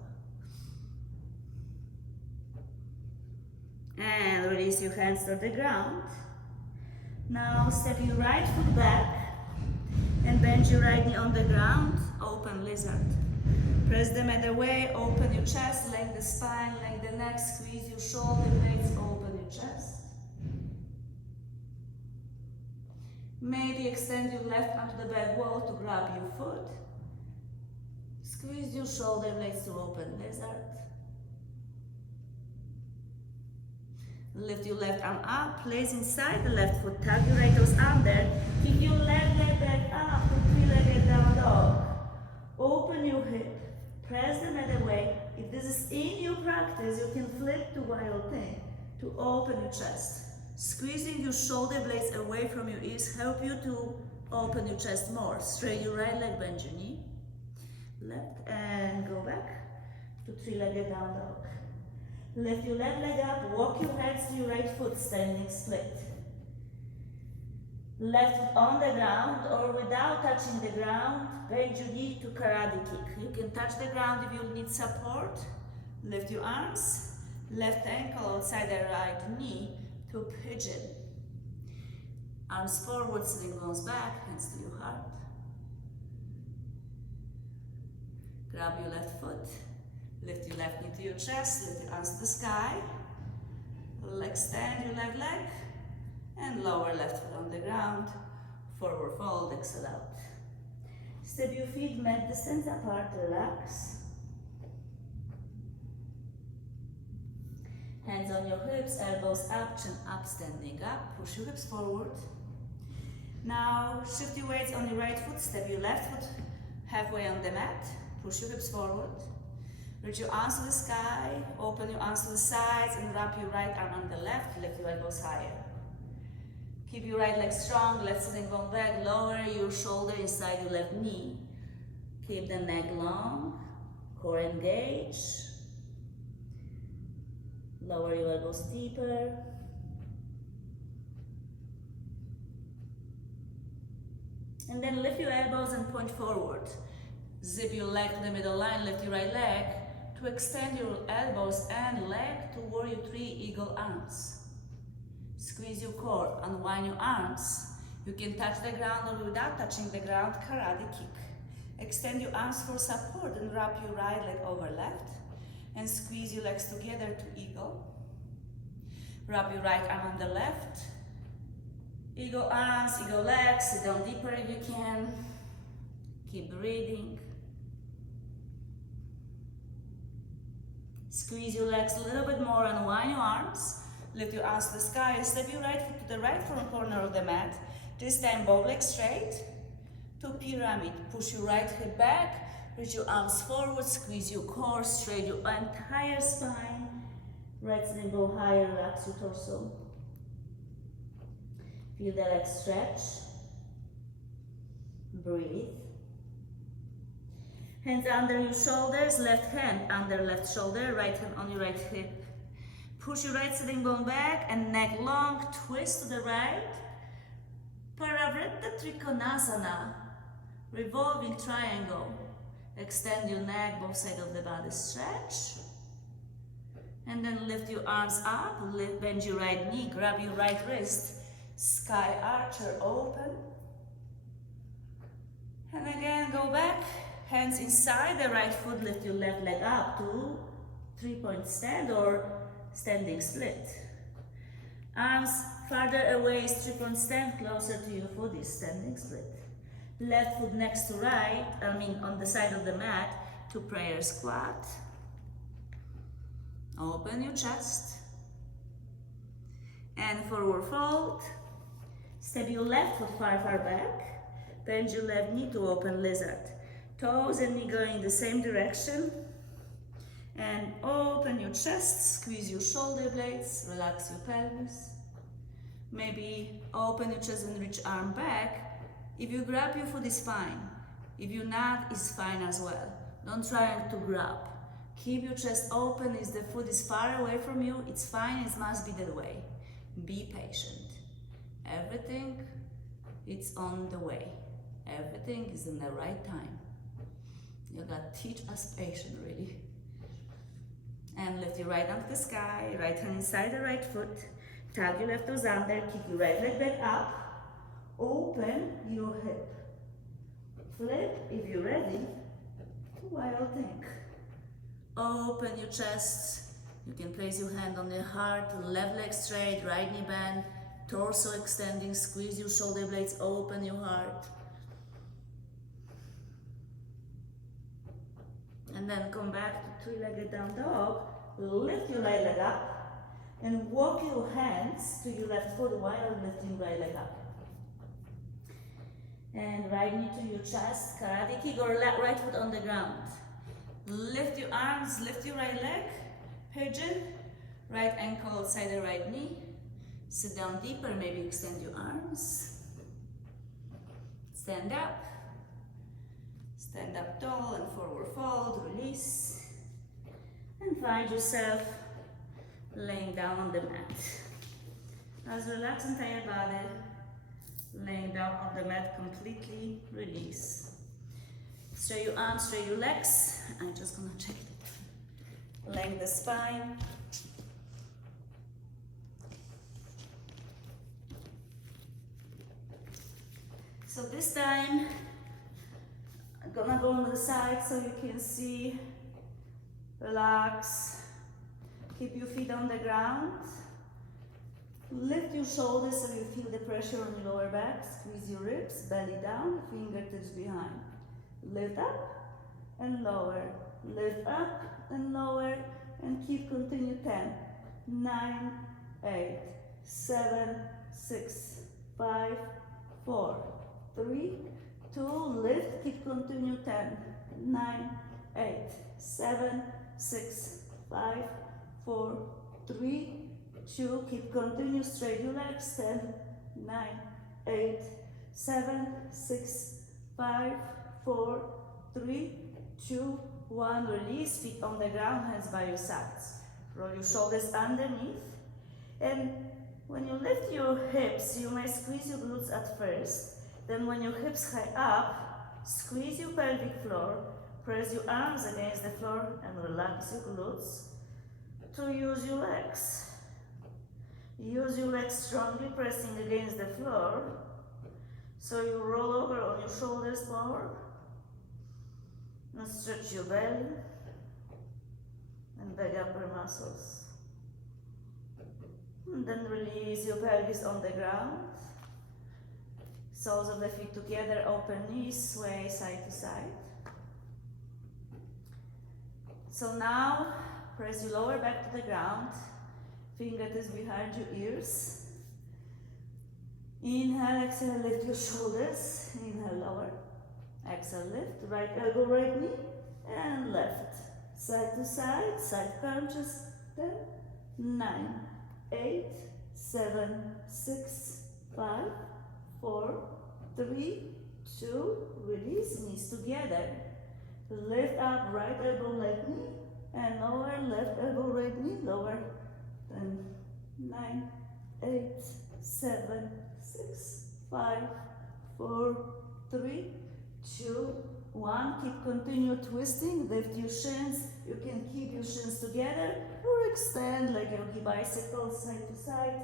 And release your hands to the ground. Now step your right foot back and bend your right knee on the ground, open lizard. Press the mat away, open your chest, lengthen the spine, lengthen the neck, squeeze your shoulder blades, open your chest. Maybe extend your left arm to the back wall to grab your foot. Squeeze your shoulder blades to open lizard. Lift your left arm up, place inside the left foot, tuck your right toes under, kick your left leg back up to three-legged down dog. Open your hip, press the mat away. If this is in your practice, you can flip to wild thing to open your chest. Squeezing your shoulder blades away from your ears help you to open your chest more. Straight your right leg, bend your knee. Left and go back to three-legged down dog. Lift your left leg up, walk your hands to your right foot, standing split. Left foot on the ground or without touching the ground, bend your knee to karate kick. You can touch the ground if you need support. Lift your arms, left ankle outside the right knee to pigeon. Arms forward, sitting bones back, hands to your heart. Grab your left foot. Lift your left knee to your chest, lift your arms to the sky. Extend your left leg and lower left foot on the ground. Forward fold, exhale out. Step your feet mat distance apart, relax. Hands on your hips, elbows up, chin up, standing up. Push your hips forward. Now shift your weights on your right foot, step your left foot halfway on the mat. Push your hips forward. Reach your arms to the sky, open your arms to the sides and wrap your right arm on the left, lift your elbows higher. Keep your right leg strong, left sitting bone back, lower your shoulder inside your left knee. Keep the neck long, core engage. Lower your elbows deeper. And then lift your elbows and point forward. Zip your leg to the middle line, lift your right leg to extend your elbows and leg to warrior 3 eagle arms. Squeeze your core, unwind your arms. You can touch the ground or without touching the ground, karate kick. Extend your arms for support and wrap your right leg over left and squeeze your legs together to eagle. Wrap your right arm on the left. Ego arms, ego legs, sit down deeper if you can. Keep breathing. Squeeze your legs a little bit more, unwind your arms. Lift your arms to the sky, step your right foot to the right front corner of the mat. This time both legs straight. To pyramid, push your right hip back, reach your arms forward, squeeze your core, straight your entire spine. Right sitting bone higher, relax your torso. Feel the legs stretch. Breathe. Hands under your shoulders, left hand under left shoulder, right hand on your right hip. Push your right sitting bone back and neck long, twist to the right. Parivrtta Trikonasana, revolving triangle. Extend your neck, both sides of the body stretch. And then lift your arms up, bend your right knee, grab your right wrist. Sky archer open. And again, go back. Hands inside the right foot, lift your left leg up to 3-point stand or standing split. Arms farther away is 3-point stand, closer to your foot is standing split. Left foot next to right, on the side of the mat to prayer squat. Open your chest. And forward fold. Step your left foot far back. Bend your left knee to open lizard. Toes and knee going in the same direction. And open your chest, squeeze your shoulder blades, relax your pelvis. Maybe open your chest and reach arm back. If you grab your foot, it's fine. If you not, it's fine as well. Don't try to grab. Keep your chest open. If the foot is far away from you, it's fine, it must be that way. Be patient. Everything is on the way. Everything is in the right time. Yoga teach us patience, really. And lift your right arm to the sky, right hand inside the right foot. Tug your left toes under, kick your right leg back up. Open your hip. Flip if you're ready. Wild thing. Open your chest. You can place your hand on the heart, left leg straight, right knee bend, torso extending, squeeze your shoulder blades, open your heart. And then come back to three-legged down dog. Lift your right leg up and walk your hands to your left foot while lifting right leg up. And right knee to your chest, karate kick or right foot on the ground. Lift your arms, lift your right leg, pigeon, right ankle outside the right knee. Sit down deeper, maybe extend your arms. Stand up. Stand up tall and forward fold, release. And find yourself laying down on the mat. As relax entire body, laying down on the mat completely, release. Straight your arms, straight your legs. I'm just gonna check it. Lengthen the spine. So this time, I'm gonna go on the side so you can see. Relax. Keep your feet on the ground. Lift your shoulders so you feel the pressure on your lower back. Squeeze your ribs, belly down, fingertips behind. Lift up and lower. Lift up and lower. And keep continue 10, 9, 8, 7, 6, 5, 4, 3, 2, lift, keep continue 10, 9, 8, 7, 6, 5, 4, 3, 2, keep continue straight your legs, 10, 9, 8, 7, 6, 5, 4, 3, 2, 1, release, feet on the ground, hands by your sides. Roll your shoulders underneath. And when you lift your hips, you may squeeze your glutes at first. Then when your hips high up, squeeze your pelvic floor, press your arms against the floor and relax your glutes to use your legs. Use your legs strongly pressing against the floor so you roll over on your shoulders more. And stretch your belly and back upper muscles. And then release your pelvis on the ground. Soles of the feet together, open knees, sway side to side. So now, press your lower back to the ground. Fingertips behind your ears. Inhale, exhale, lift your shoulders. Inhale, lower. Exhale, lift. Right elbow, right knee. And left. Side to side, side crunches. 10, 9, 8, 7, 6, 5, 4, 3, 2, release, knees together. Lift up, right elbow, left knee. And lower, left elbow, right knee, lower. 10, 9, 8, 7, 6, 5, 4, 3, 2, 1. Keep continue twisting. Lift your shins. You can keep your shins together or extend like yogi bicycle side to side.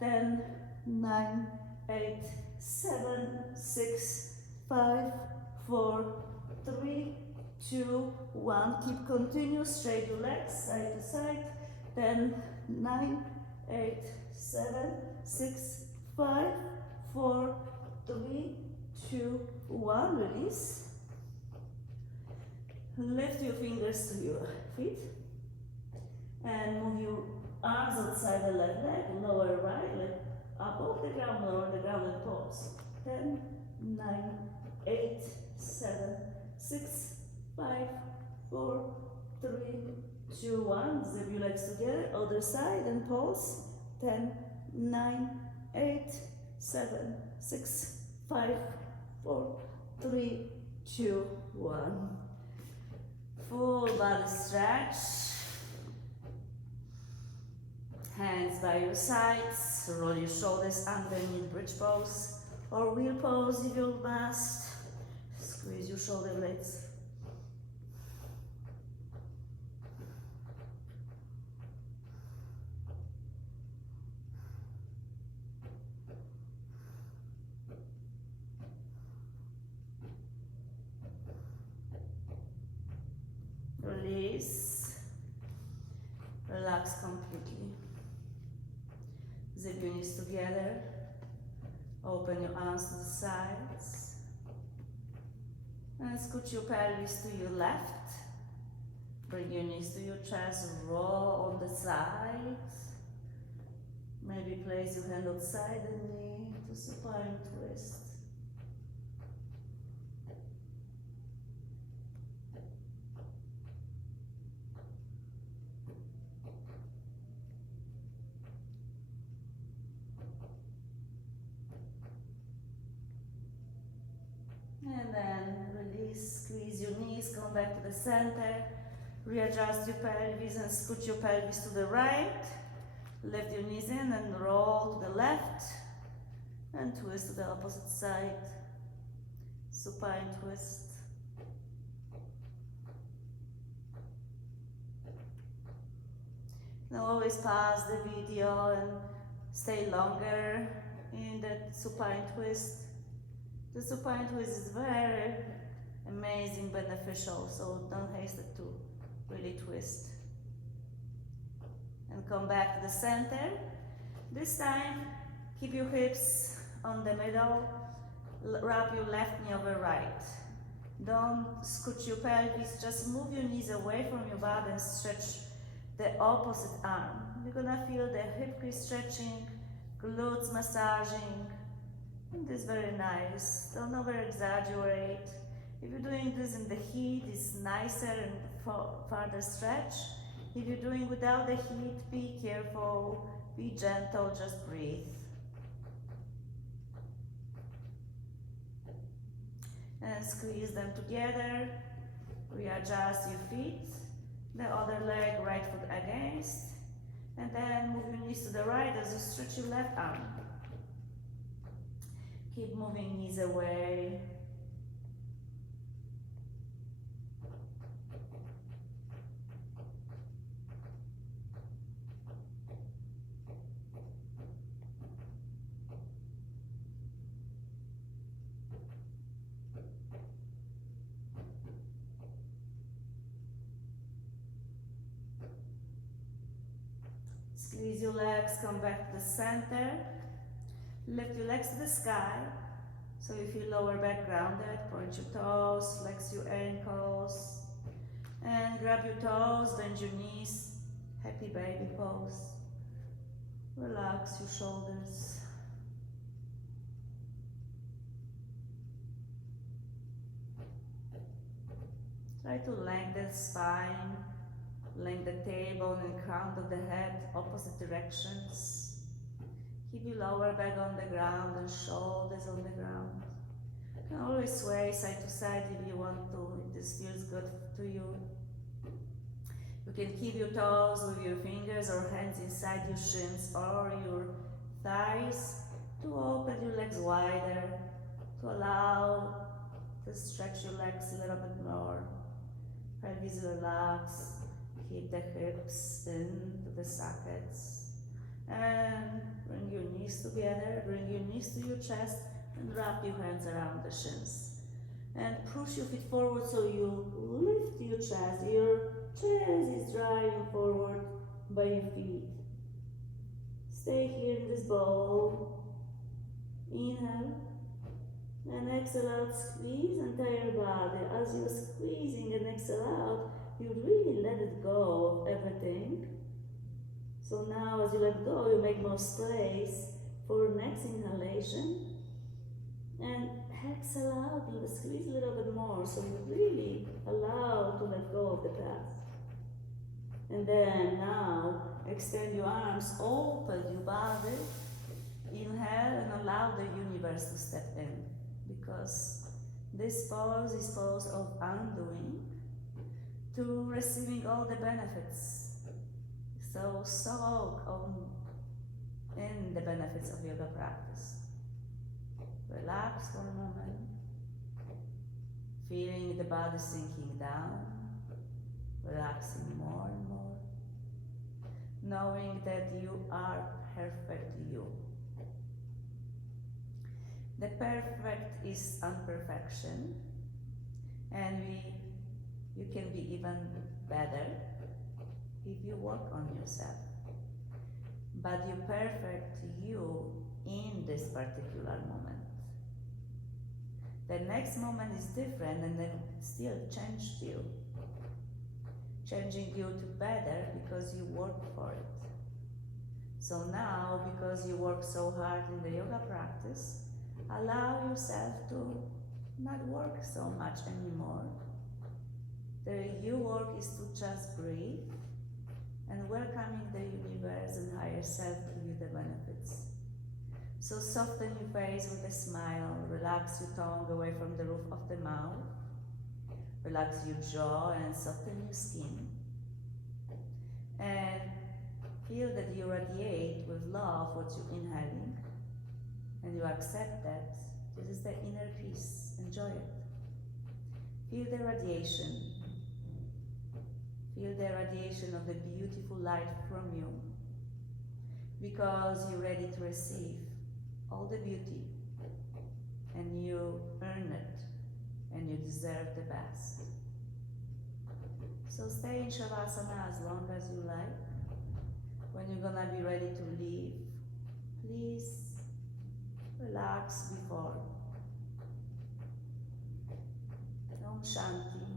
10, 9, 8, 7, 6, 5, 4, 3, 2, 1. Keep continue. Straight your legs side to side. 10, 9, 8, 7, 6, 5, 4, 3, 2, 1. Release. Lift your fingers to your feet and move your arms outside the left leg, lower right leg, above the ground, lower the ground and pause. 10, 9, 8, 7, 6, 5, 4, 3, 2, 1. Zip your legs together, other side and pause. 10, 9, 8, 7, 6, 5, 4, 3, 2, 1. Full body stretch. Hands by your sides. Roll your shoulders underneath bridge pose or wheel pose if you must. Squeeze your shoulder blades. Release. Relax completely. Zip your knees together. Open your arms to the sides. And scoot your pelvis to your left. Bring your knees to your chest. Roll on the sides. Maybe place your hand outside the knee to supine twist. And then release, squeeze your knees, come back to the center, readjust your pelvis and scoot your pelvis to the right, lift your knees in and roll to the left, and twist to the opposite side, supine twist. Now always pause the video and stay longer in that supine twist. The supine twist is very amazing, beneficial, so don't hasten to really twist. And come back to the center. This time, keep your hips on the middle, wrap your left knee over right. Don't scoot your pelvis, just move your knees away from your body and stretch the opposite arm. You're gonna feel the hip crease stretching, glutes massaging. This is very nice. Don't over exaggerate. If you're doing this in the heat, it's nicer and farther stretch. If you're doing without the heat, be careful, be gentle, just breathe. And squeeze them together. Readjust your feet. The other leg, right foot against. And then move your knees to the right as you stretch your left arm. Keep moving knees away. Squeeze your legs, come back to the center. Lift your legs to the sky. So you feel lower back grounded. Point your toes, flex your ankles. And grab your toes, bend your knees. Happy baby pose. Relax your shoulders. Try to lengthen the spine, lengthen the tailbone and crown of the head, opposite directions. Keep your lower back on the ground and shoulders on the ground. You can always sway side to side if you want to, if this feels good to you. You can keep your toes with your fingers or hands inside your shins or your thighs to open your legs wider, to allow to stretch your legs a little bit more. Pelvis relax, keep the hips into the sockets. And bring your knees together, bring your knees to your chest and wrap your hands around the shins. And push your feet forward so you lift your chest. Your chest is driving forward by your feet. Stay here in this bowl. Inhale. And exhale out, squeeze entire body. As you're squeezing and exhale out, you really let it go of everything. So now as you let go, you make more space for next inhalation. And exhale out, you squeeze a little bit more, so you really allow to let go of the past. And then now, extend your arms, open your body. Inhale and allow the universe to step in. Because this pose is pose of undoing to receiving all the benefits. So soak in the benefits of yoga practice. Relax for a moment, feeling the body sinking down, relaxing more and more, knowing that you are perfect you. The perfect is imperfection, and you can be even better if you work on yourself. But you perfect you in this particular moment. The next moment is different and then still changed you. Changing you to better because you work for it. So now, because you work so hard in the yoga practice, allow yourself to not work so much anymore. The you work is to just breathe and welcoming the universe and higher self give you the benefits. So soften your face with a smile, relax your tongue away from the roof of the mouth, relax your jaw and soften your skin. And feel that you radiate with love what you're inhaling. And you accept that this is the inner peace. Enjoy it. Feel the radiation. Feel the radiation of the beautiful light from you. Because you're ready to receive all the beauty. And you earn it. And you deserve the best. So stay in Shavasana as long as you like. When you're gonna be ready to leave, please relax before. Om Shanti.